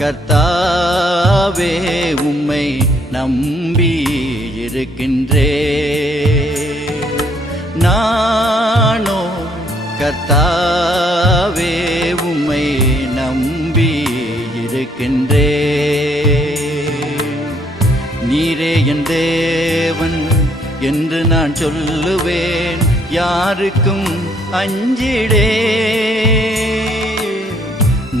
கர்த்தாவே உம்மை நம்பி இருக்கின்றே. நானோ கர்த்தாவே உம்மை நம்பி இருக்கின்றே. நீரே என் தேவன் என்று நான் சொல்லுவேன், யாருக்கும் அஞ்சிடே.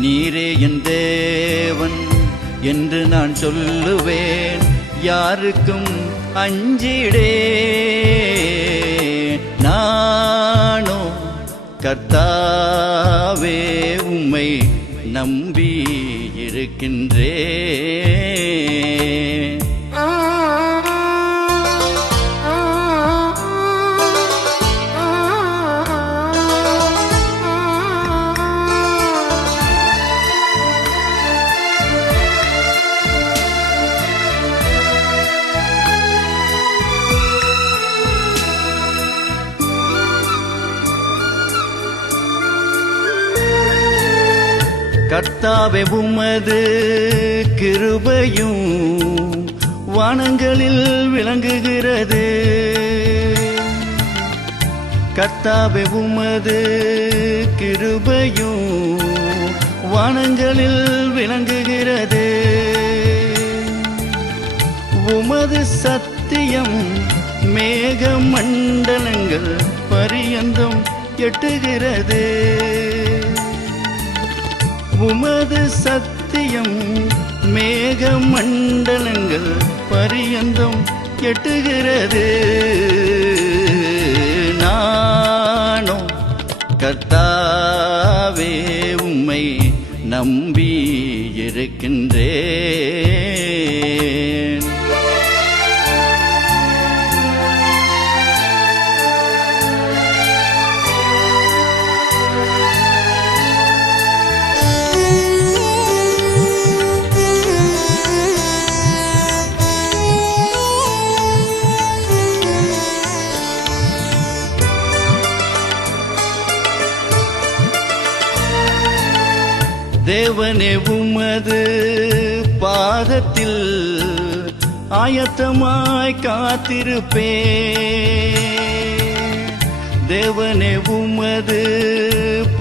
நீரே என் தேவன் என்று நான் சொல்லுவேன், யாருக்கும் அஞ்சிடே. நானோ கர்த்தாவே உம்மை நம்பி இருக்கின்றேன். கர்த்தாவே உமது கிருபையும் வானங்களில் விளங்குகிறது. கர்த்தாவே உமது கிருபையும் வானங்களில் விளங்குகிறது. உமது சத்தியம் மேக மண்டலங்கள் பரியந்தம் எட்டுகிறது. உமது சத்தியம் மேக மண்டலங்கள் பரியந்தம் எட்டுகிறது. நானோ கர்த்தாவே உம்மை நம்பி இருக்கின்றேன். தேவனே உமது பாதத்தில் ஆயத்தமாய் காத்திருப்பேன். தேவனே உமது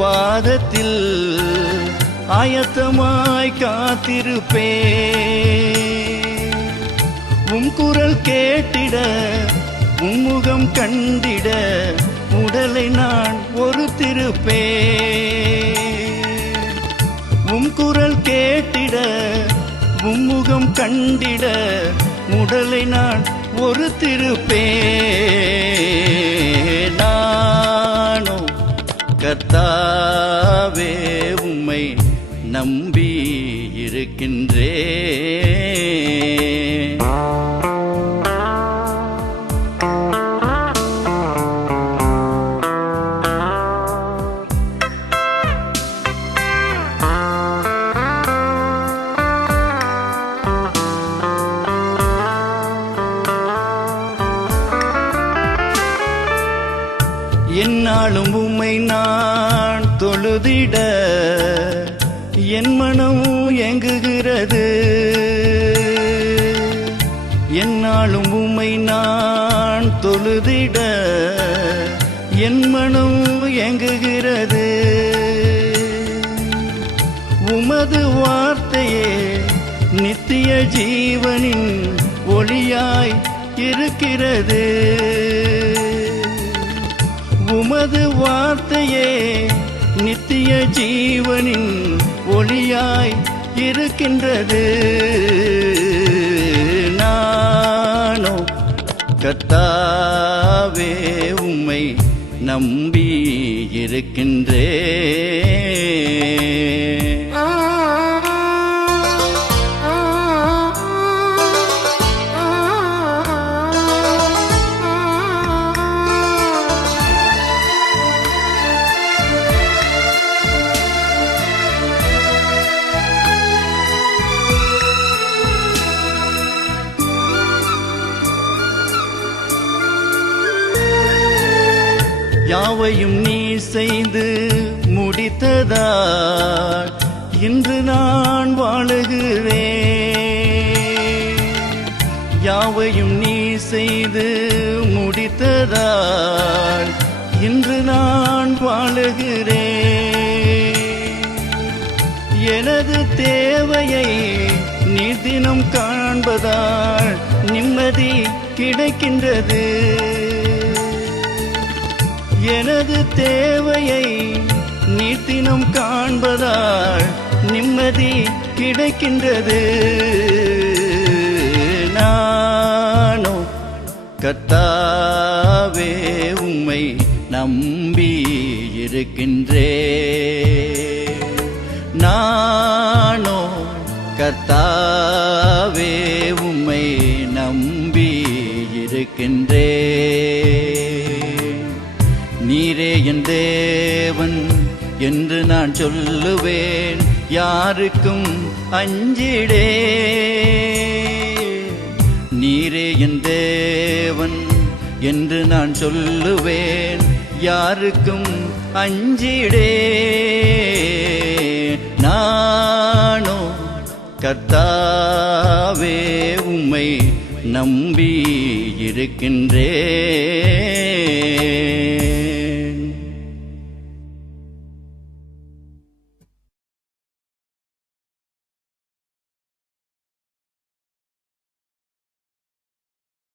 பாதத்தில் ஆயத்தமாய் காத்திருப்பேன். உம் குரல் கேட்டிட உம்முகம் கண்டிட உடலை நான் ஒருத்திருப்பேன். உம் குரல் கேட்டிட உம்முகம் கண்டிட உடலை நான் ஒருத்திருப்பேன். நானோ கர்த்தாவே உம்மை நம்பி இருக்கின்றேன். என்னாலும் உம்மை நான் தொழுதிட என் மனம் ஏங்குகிறது. என்னாலும் உம்மை நான் தொழுதிட என் மனம் ஏங்குகிறது. உமது வார்த்தையே நித்திய ஜீவனின் ஒளியாய் இருக்கிறது. உமது வார்த்தையே நித்திய ஜீவனின் ஒளியாய் இருக்கின்றது. நானோ கர்த்தாவே உம்மை நம்பி இருக்கின்றேன். யாவையும் நீ செய்து முடித்ததால் இன்று நான் வாழுகிறேன். யாவையும் நீ செய்து முடித்ததால் இன்று நான் வாழுகிறேன். எனது தேவையை நீ தினம் காண்பதால் நிம்மதி கிடைக்கின்றது. எனது தேவையை நீ தினம் காண்பதால் நிம்மதி கிடைக்கின்றது. நானோ கர்த்தாவே உம்மை நம்பி இருக்கின்றேன். நானோ கர்த்தாவே உம்மை நம்பி இருக்கின்றேன். நீரே என் தேவன் என்று நான் சொல்லுவேன், யாருக்கும் அஞ்சிடேன். நீரே என் தேவன் என்று நான் சொல்லுவேன், யாருக்கும் அஞ்சிடேன். நானோ கர்த்தாவே உம்மை நம்பி இருக்கின்றேன்.